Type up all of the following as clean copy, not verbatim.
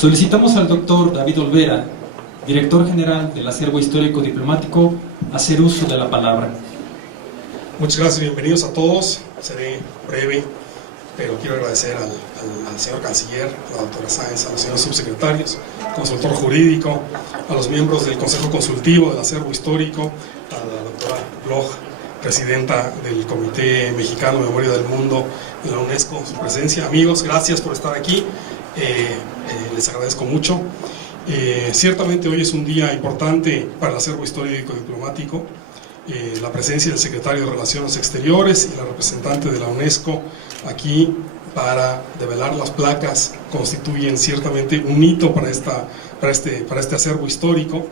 Solicitamos al doctor David Olvera, director general del Acervo Histórico Diplomático, hacer uso de la palabra. Muchas gracias, bienvenidos a todos. Seré breve, pero quiero agradecer al señor canciller, a la doctora Sáenz, a los señores subsecretarios, consultor jurídico, a los miembros del Consejo Consultivo del Acervo Histórico, a la doctora Bloch, presidenta del Comité Mexicano de Memoria del Mundo de la UNESCO, su presencia. Amigos, gracias por estar aquí, les agradezco mucho. Ciertamente hoy es un día importante para el Acervo Histórico Diplomático. La presencia del secretario de Relaciones Exteriores y la representante de la UNESCO aquí para develar las placas constituyen ciertamente un hito para este acervo histórico.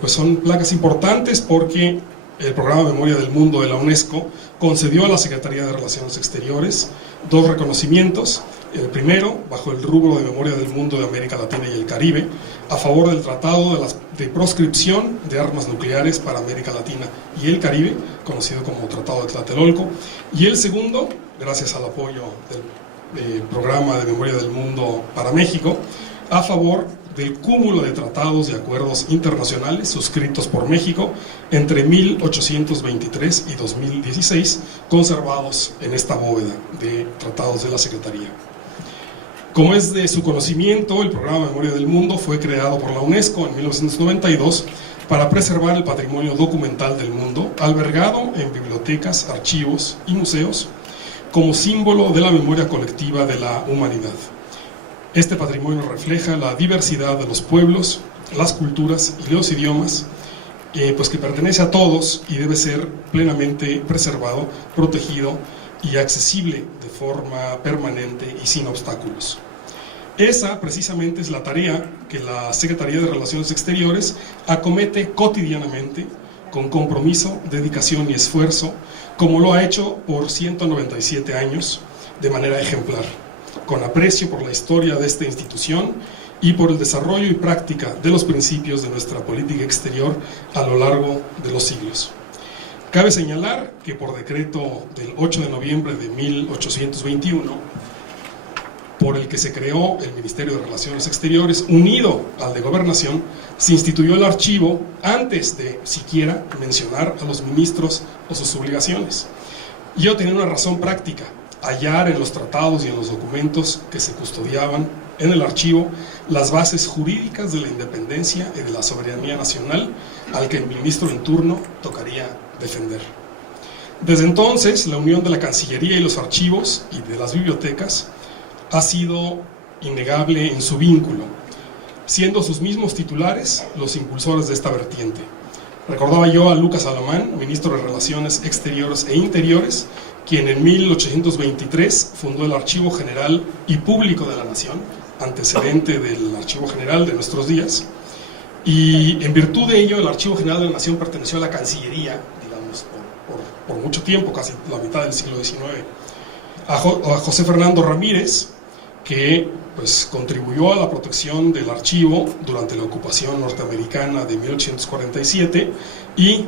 Pues son placas importantes porque el Programa Memoria del Mundo de la UNESCO concedió a la Secretaría de Relaciones Exteriores dos reconocimientos. El primero, bajo el rubro de Memoria del Mundo de América Latina y el Caribe, a favor del Tratado de Proscripción de Armas Nucleares para América Latina y el Caribe, conocido como Tratado de Tlatelolco. Y el segundo, gracias al apoyo del Programa de Memoria del Mundo para México, a favor del cúmulo de tratados y acuerdos internacionales suscritos por México entre 1823 y 2016, conservados en esta bóveda de tratados de la Secretaría. Como es de su conocimiento, el Programa Memoria del Mundo fue creado por la UNESCO en 1992 para preservar el patrimonio documental del mundo, albergado en bibliotecas, archivos y museos, como símbolo de la memoria colectiva de la humanidad. Este patrimonio refleja la diversidad de los pueblos, las culturas y los idiomas, pues que pertenece a todos y debe ser plenamente preservado, protegido y accesible de forma permanente y sin obstáculos. Esa precisamente es la tarea que la Secretaría de Relaciones Exteriores acomete cotidianamente con compromiso, dedicación y esfuerzo, como lo ha hecho por 197 años de manera ejemplar, con aprecio por la historia de esta institución y por el desarrollo y práctica de los principios de nuestra política exterior a lo largo de los siglos. Cabe señalar que por decreto del 8 de noviembre de 1821, por el que se creó el Ministerio de Relaciones Exteriores, unido al de Gobernación, se instituyó el archivo antes de siquiera mencionar a los ministros o sus obligaciones. Y ello tenía una razón práctica: hallar en los tratados y en los documentos que se custodiaban en el archivo las bases jurídicas de la independencia y de la soberanía nacional al que el ministro en turno tocaría defender. Desde entonces, la unión de la Cancillería y los archivos y de las bibliotecas ha sido innegable en su vínculo, siendo sus mismos titulares los impulsores de esta vertiente. Recordaba yo a Lucas Alamán, ministro de Relaciones Exteriores e Interiores, quien en 1823 fundó el Archivo General y Público de la Nación, antecedente del Archivo General de nuestros días, y en virtud de ello el Archivo General de la Nación perteneció a la Cancillería, digamos, por mucho tiempo, casi la mitad del siglo XIX, a José Fernando Ramírez, que pues contribuyó a la protección del archivo durante la ocupación norteamericana de 1847 y,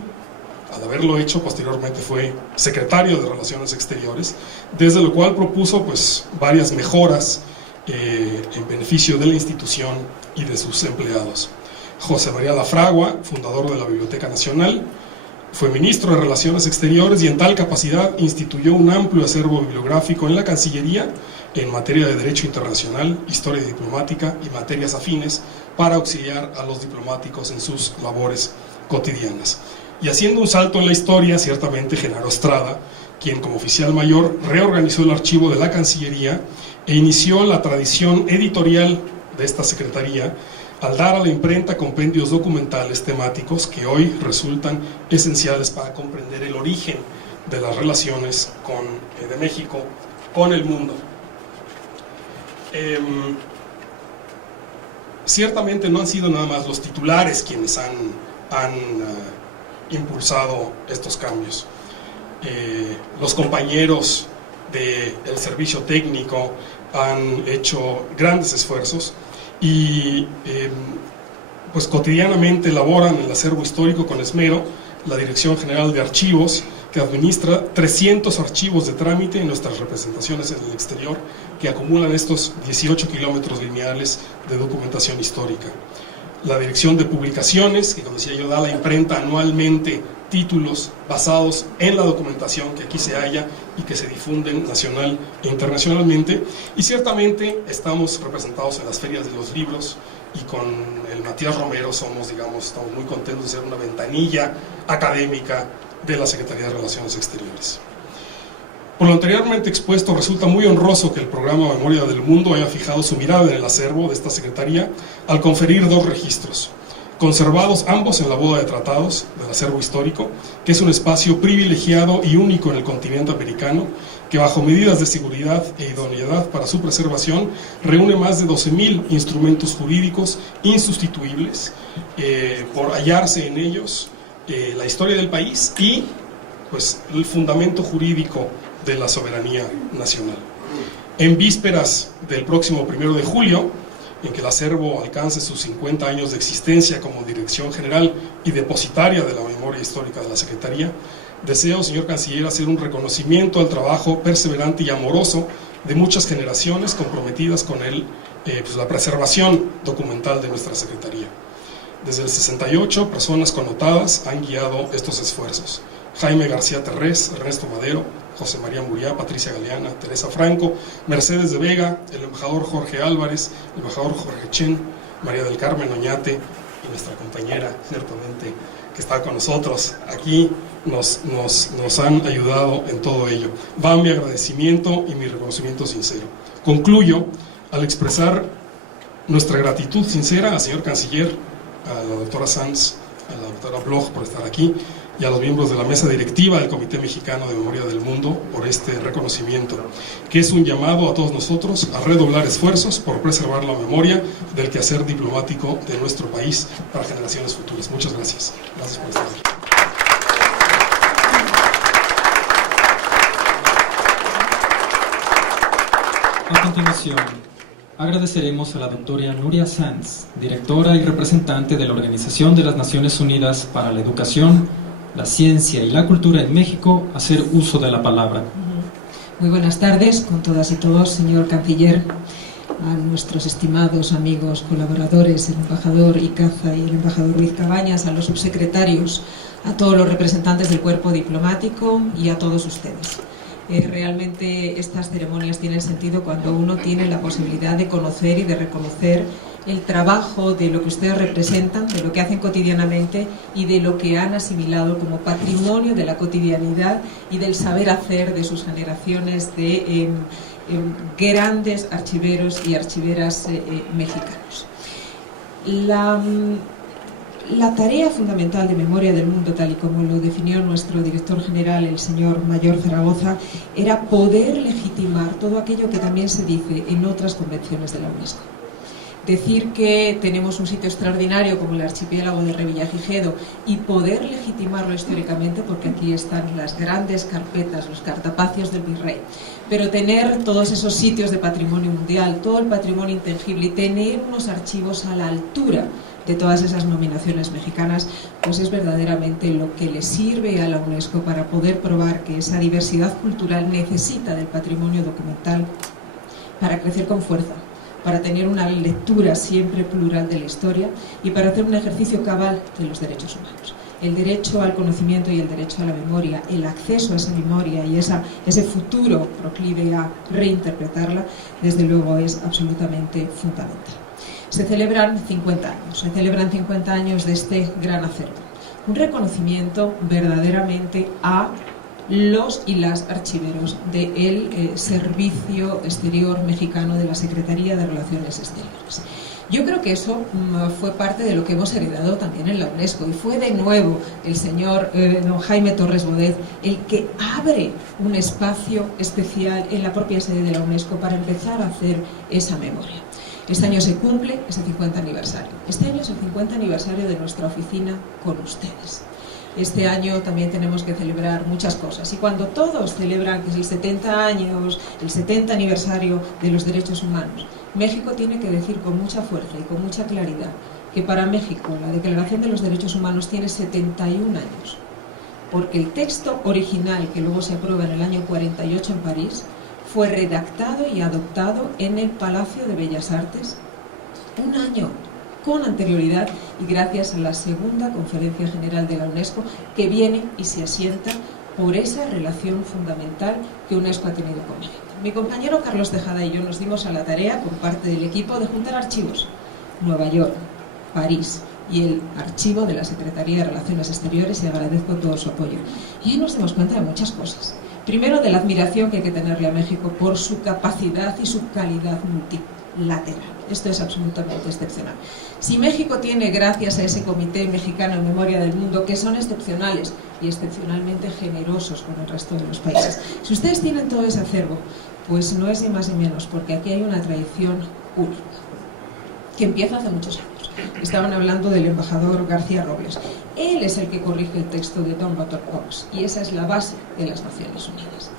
al haberlo hecho, posteriormente fue secretario de Relaciones Exteriores, desde lo cual propuso pues varias mejoras en beneficio de la institución y de sus empleados. José María Lafragua, fundador de la Biblioteca Nacional, fue ministro de Relaciones Exteriores y en tal capacidad instituyó un amplio acervo bibliográfico en la Cancillería en materia de Derecho Internacional, Historia Diplomática y materias afines para auxiliar a los diplomáticos en sus labores cotidianas. Y haciendo un salto en la historia, ciertamente Genaro Estrada, quien como oficial mayor reorganizó el archivo de la Cancillería e inició la tradición editorial de esta secretaría al dar a la imprenta compendios documentales temáticos que hoy resultan esenciales para comprender el origen de las relaciones de México con el mundo. Ciertamente no han sido nada más los titulares quienes han impulsado estos cambios. Los compañeros del servicio técnico han hecho grandes esfuerzos y pues cotidianamente elaboran el acervo histórico con esmero la Dirección General de Archivos que administra 300 archivos de trámite en nuestras representaciones en el exterior, que acumulan estos 18 kilómetros lineales de documentación histórica. La dirección de publicaciones, que como decía yo, da a la imprenta anualmente títulos basados en la documentación que aquí se halla y que se difunden nacional e internacionalmente. Y ciertamente estamos representados en las ferias de los libros, y con el Matías Romero estamos muy contentos de ser una ventanilla académica de la Secretaría de Relaciones Exteriores. Por lo anteriormente expuesto, resulta muy honroso que el programa Memoria del Mundo haya fijado su mirada en el acervo de esta Secretaría al conferir 2 registros, conservados ambos en la Boda de Tratados del acervo histórico, que es un espacio privilegiado y único en el continente americano, que bajo medidas de seguridad e idoneidad para su preservación reúne más de 12.000 instrumentos jurídicos insustituibles, por hallarse en ellos la historia del país y pues el fundamento jurídico de la soberanía nacional. En vísperas del próximo 1 de julio, en que el acervo alcance sus 50 años de existencia como Dirección General y depositaria de la memoria histórica de la Secretaría, deseo, señor Canciller, hacer un reconocimiento al trabajo perseverante y amoroso de muchas generaciones comprometidas con la preservación documental de nuestra Secretaría. Desde el 68, personas connotadas han guiado estos esfuerzos. Jaime García Terrés, Ernesto Madero, José María Muriá, Patricia Galeana, Teresa Franco, Mercedes de Vega, el embajador Jorge Álvarez, el embajador Jorge Chen, María del Carmen Oñate y nuestra compañera, ciertamente, que está con nosotros aquí, nos han ayudado en todo ello. Va mi agradecimiento y mi reconocimiento sincero. Concluyo al expresar nuestra gratitud sincera al señor Canciller, a la doctora Sanz, a la doctora Bloch por estar aquí, y a los miembros de la mesa directiva del Comité Mexicano de Memoria del Mundo por este reconocimiento, que es un llamado a todos nosotros a redoblar esfuerzos por preservar la memoria del quehacer diplomático de nuestro país para generaciones futuras. Muchas gracias. Gracias por estar aquí. A continuación, agradeceremos a la doctora Nuria Sanz, directora y representante de la Organización de las Naciones Unidas para la Educación, la Ciencia y la Cultura en México, hacer uso de la palabra. Muy buenas tardes con todas y todos, señor Canciller, a nuestros estimados amigos colaboradores, el embajador Icaza y el embajador Ruiz Cabañas, a los subsecretarios, a todos los representantes del cuerpo diplomático y a todos ustedes. Realmente estas ceremonias tienen sentido cuando uno tiene la posibilidad de conocer y de reconocer el trabajo de lo que ustedes representan, de lo que hacen cotidianamente y de lo que han asimilado como patrimonio de la cotidianidad y del saber hacer de sus generaciones de grandes archiveros y archiveras mexicanos. La tarea fundamental de Memoria del Mundo, tal y como lo definió nuestro director general, el señor Mayor Zaragoza, era poder legitimar todo aquello que también se dice en otras convenciones de la UNESCO. Decir que tenemos un sitio extraordinario como el archipiélago de Revillagigedo y poder legitimarlo históricamente, porque aquí están las grandes carpetas, los cartapacios del virrey, pero tener todos esos sitios de patrimonio mundial, todo el patrimonio intangible y tener unos archivos a la altura de todas esas nominaciones mexicanas, pues es verdaderamente lo que le sirve a la UNESCO para poder probar que esa diversidad cultural necesita del patrimonio documental para crecer con fuerza, para tener una lectura siempre plural de la historia y para hacer un ejercicio cabal de los derechos humanos. El derecho al conocimiento y el derecho a la memoria, el acceso a esa memoria y ese futuro proclive a reinterpretarla, desde luego es absolutamente fundamental. Se celebran 50 años de este gran acervo. Un reconocimiento verdaderamente a los y las archiveros del Servicio Exterior Mexicano de la Secretaría de Relaciones Exteriores. Yo creo que eso fue parte de lo que hemos heredado también en la UNESCO, y fue de nuevo el señor don Jaime Torres Bodet el que abre un espacio especial en la propia sede de la UNESCO para empezar a hacer esa memoria. Este año se cumple ese 50 aniversario. Este año es el 50 aniversario de nuestra oficina con ustedes. Este año también tenemos que celebrar muchas cosas, y cuando todos celebran que es el 70 años, el 70 aniversario de los derechos humanos, México tiene que decir con mucha fuerza y con mucha claridad que para México la Declaración de los Derechos Humanos tiene 71 años. porque el texto original, que luego se aprueba en el año 48 en París, fue redactado y adoptado en el Palacio de Bellas Artes un año con anterioridad y gracias a la segunda Conferencia General de la UNESCO, que viene y se asienta por esa relación fundamental que UNESCO ha tenido con México. Mi compañero Carlos Tejada y yo nos dimos a la tarea, con parte del equipo, de juntar archivos. Nueva York, París y el archivo de la Secretaría de Relaciones Exteriores, y agradezco todo su apoyo. Y ahí nos dimos cuenta de muchas cosas. Primero, de la admiración que hay que tenerle a México por su capacidad y su calidad multilateral. Esto es absolutamente excepcional. Si México tiene, gracias a ese Comité Mexicano en Memoria del Mundo, que son excepcionales y excepcionalmente generosos con el resto de los países, si ustedes tienen todo ese acervo, pues no es ni más ni menos, porque aquí hay una tradición única, que empieza hace muchos años. Estaban hablando del embajador García Robles. Él es el que corrige el texto de Don Butler Cox, y esa es la base de las Naciones Unidas.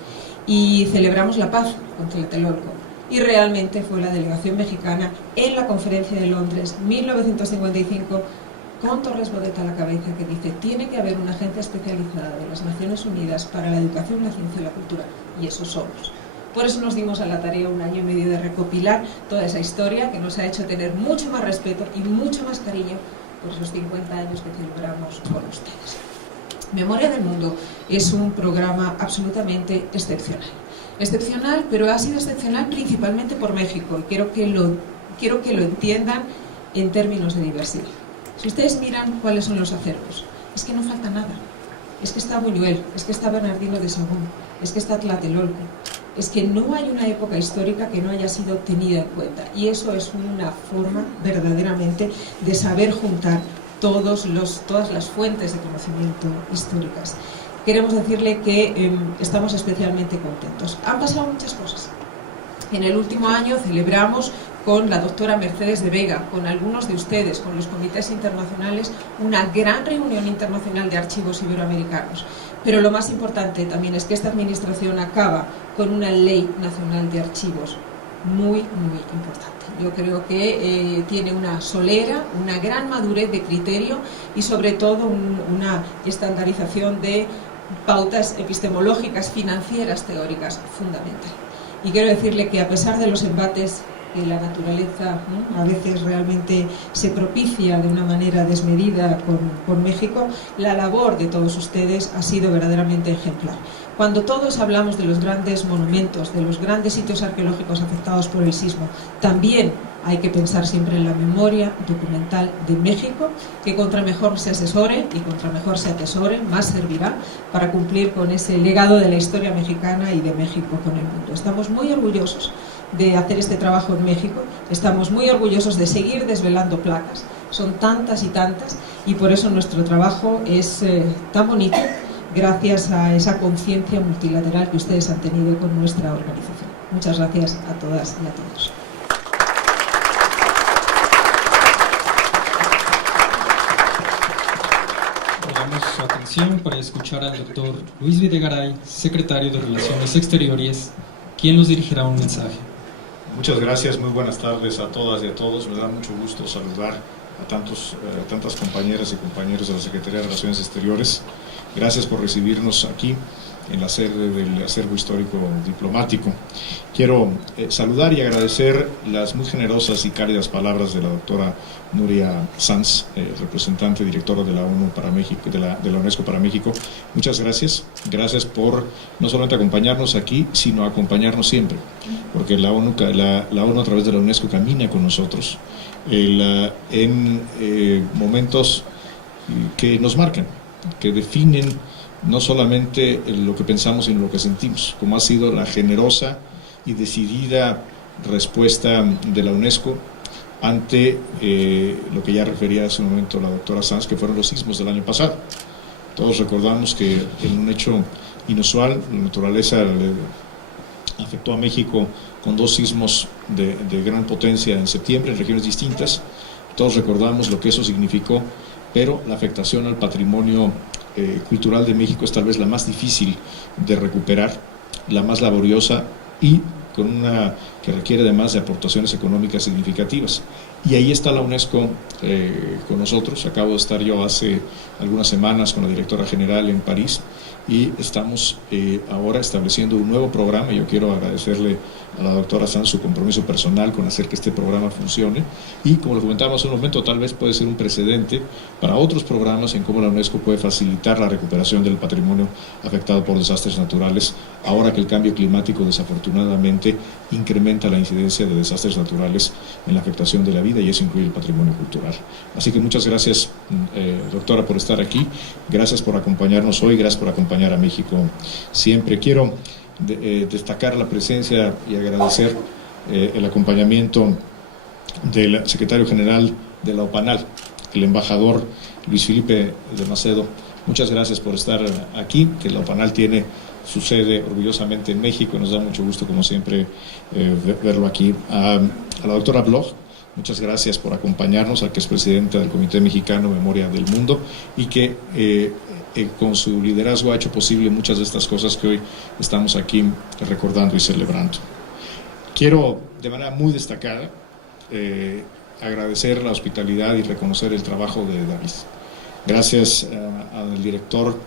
Y celebramos la paz con Tlatelolco, y realmente fue la delegación mexicana en la Conferencia de Londres, 1955, con Torres Bodet a la cabeza, que dice: tiene que haber una agencia especializada de las Naciones Unidas para la educación, la ciencia y la cultura, y eso somos. Por eso nos dimos a la tarea 1 año y medio de recopilar toda esa historia, que nos ha hecho tener mucho más respeto y mucho más cariño por esos 50 años que celebramos con ustedes. Memoria del Mundo es un programa absolutamente excepcional. Excepcional, pero ha sido excepcional principalmente por México, y quiero que lo entiendan en términos de diversidad. Si ustedes miran cuáles son los acervos, es que no falta nada. Es que está Buñuel, es que está Bernardino de Sahagún, es que está Tlatelolco. Es que no hay una época histórica que no haya sido tenida en cuenta, y eso es una forma verdaderamente de saber juntar todas las fuentes de conocimiento históricas. Queremos decirle que estamos especialmente contentos. Han pasado muchas cosas. En el último año celebramos con la doctora Mercedes de Vega, con algunos de ustedes, con los comités internacionales, una gran reunión internacional de archivos iberoamericanos. Pero lo más importante también es que esta administración acaba con una ley nacional de archivos muy, muy importante. Yo creo que tiene una solera, una gran madurez de criterio y sobre todo una estandarización de pautas epistemológicas, financieras, teóricas, fundamental. Y quiero decirle que a pesar de los embates que la naturaleza, ¿no?, a veces realmente se propicia de una manera desmedida con México, la labor de todos ustedes ha sido verdaderamente ejemplar. Cuando todos hablamos de los grandes monumentos, de los grandes sitios arqueológicos afectados por el sismo, también hay que pensar siempre en la memoria documental de México, que contra mejor se asesore y contra mejor se atesore, más servirá para cumplir con ese legado de la historia mexicana y de México con el mundo. Estamos muy orgullosos de hacer este trabajo en México, estamos muy orgullosos de seguir desvelando placas, son tantas y tantas, y por eso nuestro trabajo es tan bonito, gracias a esa conciencia multilateral que ustedes han tenido con nuestra organización. Muchas gracias a todas y a todos. Damos su atención para escuchar al doctor Luis Videgaray, secretario de Relaciones Exteriores, quien nos dirigirá un mensaje. Muchas gracias, muy buenas tardes a todas y a todos. Me da mucho gusto saludar a tantas compañeras y compañeros de la Secretaría de Relaciones Exteriores. Gracias por recibirnos aquí en la sede del Acervo Histórico Diplomático. Quiero saludar y agradecer las muy generosas y cálidas palabras de la doctora Nuria Sanz, representante directora de la ONU para México, de la UNESCO para México. Muchas gracias. Gracias por no solamente acompañarnos aquí, sino acompañarnos siempre, porque la ONU a través de la UNESCO camina con nosotros en momentos que nos marcan, que definen no solamente lo que pensamos, sino lo que sentimos, como ha sido la generosa y decidida respuesta de la UNESCO ante lo que ya refería hace un momento la doctora Sanz, que fueron los sismos del año pasado. Todos recordamos que en un hecho inusual, la naturaleza le afectó a México con 2 sismos de gran potencia en septiembre en regiones distintas. Todos recordamos lo que eso significó, pero la afectación al patrimonio cultural de México es tal vez la más difícil de recuperar, la más laboriosa y con una que requiere además de aportaciones económicas significativas. Y ahí está la UNESCO con nosotros. Acabo de estar yo hace algunas semanas con la directora general en París y estamos ahora estableciendo un nuevo programa. Yo quiero agradecerle a la doctora Sanz su compromiso personal con hacer que este programa funcione y, como lo comentábamos hace un momento, tal vez puede ser un precedente para otros programas en cómo la UNESCO puede facilitar la recuperación del patrimonio afectado por desastres naturales, ahora que el cambio climático desafortunadamente incrementa la incidencia de desastres naturales en la afectación de la vida, y eso incluye el patrimonio cultural. Así que muchas gracias, doctora, por estar aquí, gracias por acompañarnos hoy, gracias por acompañar a México siempre. Quiero destacar la presencia y agradecer el acompañamiento del secretario general de la OPANAL, el embajador Luis Felipe de Macedo. Muchas gracias por estar aquí, que la OPANAL tiene su sede orgullosamente en México, nos da mucho gusto, como siempre, verlo aquí. A la doctora Bloch, muchas gracias por acompañarnos, a que es presidenta del Comité Mexicano Memoria del Mundo y que con su liderazgo ha hecho posible muchas de estas cosas que hoy estamos aquí recordando y celebrando. Quiero, de manera muy destacada, agradecer la hospitalidad y reconocer el trabajo de David. Gracias al director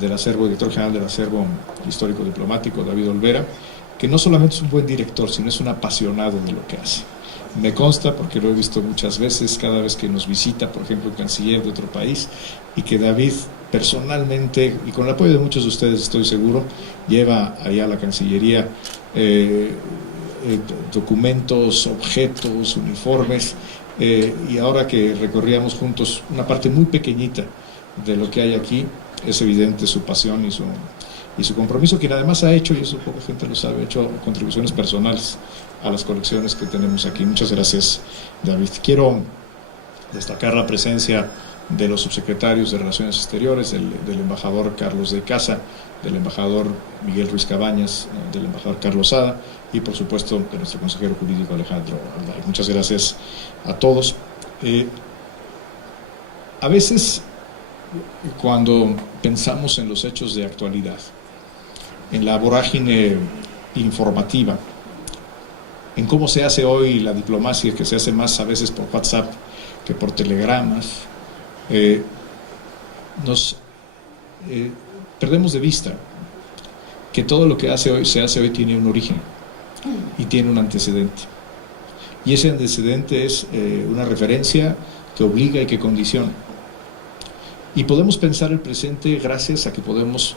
general del Acervo Histórico Diplomático, David Olvera, que no solamente es un buen director, sino es un apasionado de lo que hace. Me consta, porque lo he visto muchas veces, cada vez que nos visita, por ejemplo, el canciller de otro país, y que David personalmente, y con el apoyo de muchos de ustedes estoy seguro, lleva allá a la Cancillería documentos, objetos, uniformes, y ahora que recorríamos juntos una parte muy pequeñita de lo que hay aquí, es evidente su pasión y su compromiso, quien además ha hecho, y eso poca gente lo sabe, ha hecho contribuciones personales a las colecciones que tenemos aquí. Muchas gracias, David. Quiero destacar la presencia de los subsecretarios de Relaciones Exteriores, del embajador Carlos de Icaza, del embajador Miguel Ruiz Cabañas, del embajador Carlos Sada y, por supuesto, de nuestro consejero jurídico Alejandro Alday. Muchas gracias a todos. A veces, cuando pensamos en los hechos de actualidad, en la vorágine informativa, en cómo se hace hoy la diplomacia, que se hace más a veces por WhatsApp que por telegramas, perdemos de vista que todo lo que se hace hoy tiene un origen y tiene un antecedente. Y ese antecedente es una referencia que obliga y que condiciona. Y podemos pensar el presente gracias a que podemos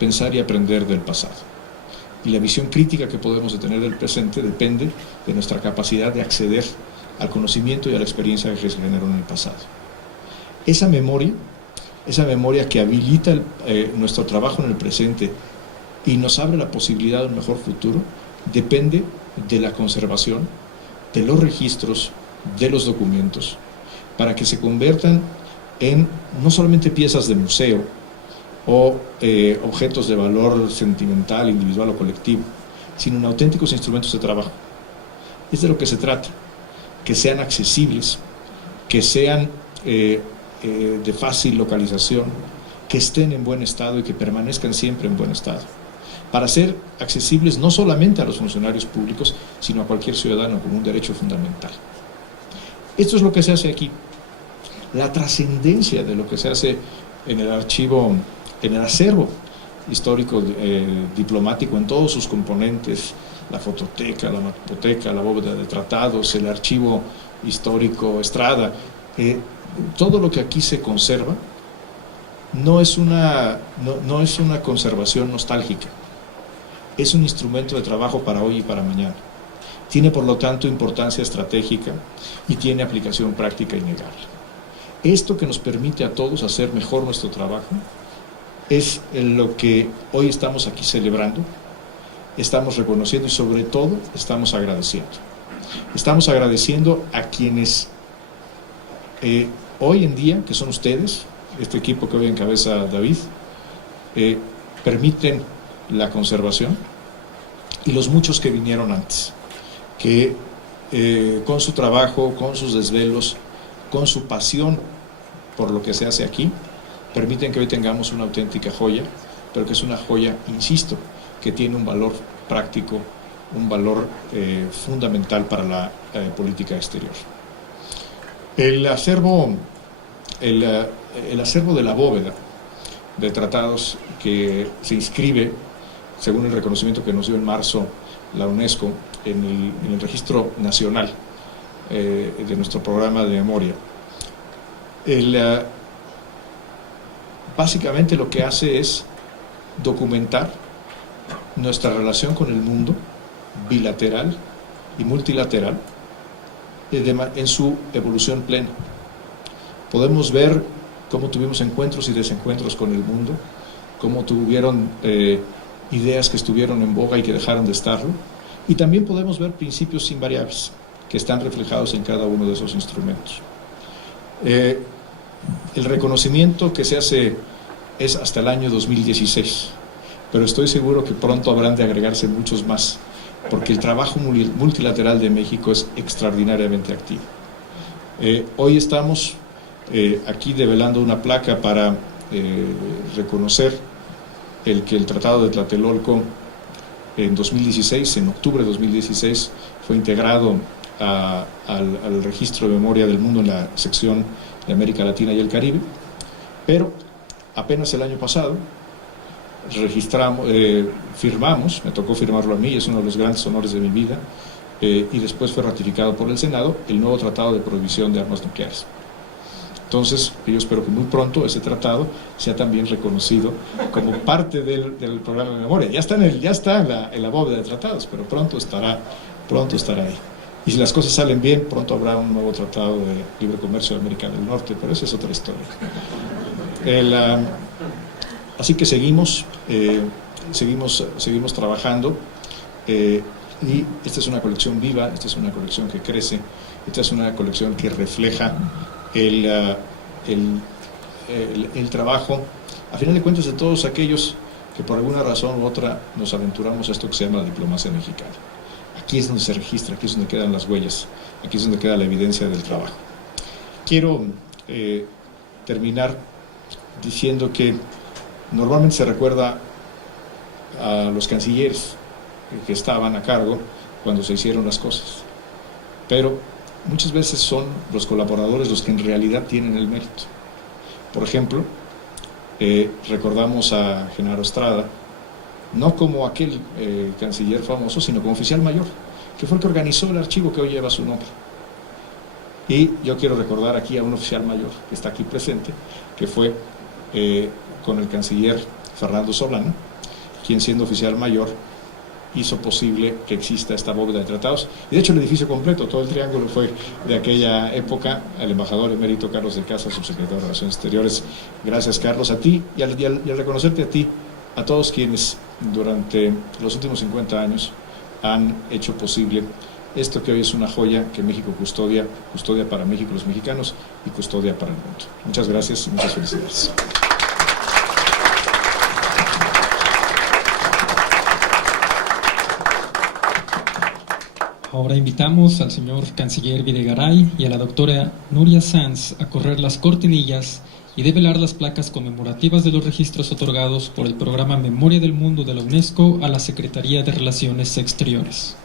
pensar y aprender del pasado. Y la visión crítica que podemos tener del presente depende de nuestra capacidad de acceder al conocimiento y a la experiencia que se generó en el pasado. Esa memoria que habilita nuestro trabajo en el presente y nos abre la posibilidad de un mejor futuro, depende de la conservación, de los registros, de los documentos, para que se conviertan en no solamente piezas de museo o objetos de valor sentimental, individual o colectivo, sino en auténticos instrumentos de trabajo. Es de lo que se trata, que sean accesibles, que sean de fácil localización, que estén en buen estado y que permanezcan siempre en buen estado, para ser accesibles no solamente a los funcionarios públicos, sino a cualquier ciudadano como un derecho fundamental. Esto es lo que se hace aquí. La trascendencia de lo que se hace en el archivo, en el acervo histórico diplomático en todos sus componentes, la fototeca, la mapoteca, la bóveda de tratados, el archivo histórico Estrada, todo lo que aquí se conserva no es una conservación nostálgica, es un instrumento de trabajo para hoy y para mañana. Tiene, por lo tanto, importancia estratégica y tiene aplicación práctica innegable. Esto que nos permite a todos hacer mejor nuestro trabajo es lo que hoy estamos aquí celebrando, estamos reconociendo y sobre todo estamos agradeciendo. Estamos agradeciendo a quienes hoy en día, que son ustedes, este equipo que hoy encabeza David, permiten la conservación, y los muchos que vinieron antes, que con su trabajo, con sus desvelos, con su pasión por lo que se hace aquí, permiten que hoy tengamos una auténtica joya, pero que es una joya, insisto, que tiene un valor práctico, un valor fundamental para la política exterior. El acervo de la bóveda de tratados que se inscribe, según el reconocimiento que nos dio en marzo la UNESCO, en el registro nacional de nuestro programa de memoria. Básicamente lo que hace es documentar nuestra relación con el mundo, bilateral y multilateral, en su evolución plena. Podemos ver cómo tuvimos encuentros y desencuentros con el mundo, cómo tuvieron ideas que estuvieron en boga y que dejaron de estarlo, y también podemos ver principios invariables que están reflejados en cada uno de esos instrumentos. El reconocimiento que se hace es hasta el año 2016, pero estoy seguro que pronto habrán de agregarse muchos más, porque el trabajo multilateral de México es extraordinariamente activo. Hoy estamos aquí develando una placa para reconocer que el Tratado de Tlatelolco en 2016, en octubre de 2016, fue integrado al registro de memoria del mundo en la sección de América Latina y el Caribe, pero apenas el año pasado firmamos, me tocó firmarlo a mí, es uno de los grandes honores de mi vida, y después fue ratificado por el Senado el nuevo Tratado de Prohibición de Armas Nucleares. Entonces, yo espero que muy pronto ese tratado sea también reconocido como parte del programa de memoria. Ya está en la bóveda de tratados, pero pronto estará ahí. Y si las cosas salen bien, pronto habrá un nuevo tratado de libre comercio de América del Norte, pero esa es otra historia. Así que seguimos trabajando, y esta es una colección viva, esta es una colección que crece, esta es una colección que refleja el trabajo, a final de cuentas, de todos aquellos que por alguna razón u otra nos aventuramos a esto que se llama la diplomacia mexicana. Aquí es donde se registra, aquí es donde quedan las huellas, aquí es donde queda la evidencia del trabajo. Quiero terminar diciendo que normalmente se recuerda a los cancilleres que estaban a cargo cuando se hicieron las cosas, pero muchas veces son los colaboradores los que en realidad tienen el mérito. Por ejemplo, recordamos a Genaro Estrada, no como aquel canciller famoso, sino como oficial mayor, que fue el que organizó el archivo que hoy lleva su nombre. Y yo quiero recordar aquí a un oficial mayor que está aquí presente, que fue con el canciller Fernando Solano, quien siendo oficial mayor hizo posible que exista esta bóveda de tratados, y de hecho el edificio completo, todo el triángulo, fue de aquella época. El embajador emérito Carlos de Casa, subsecretario de Relaciones Exteriores. Gracias, Carlos, a ti, y al reconocerte a ti, a todos quienes durante los últimos 50 años han hecho posible esto que hoy es una joya que México custodia para México y los mexicanos, y custodia para el mundo. Muchas gracias y muchas felicidades. Ahora invitamos al señor canciller Videgaray y a la doctora Nuria Sanz a correr las cortinillas y develar las placas conmemorativas de los registros otorgados por el programa Memoria del Mundo de la UNESCO a la Secretaría de Relaciones Exteriores.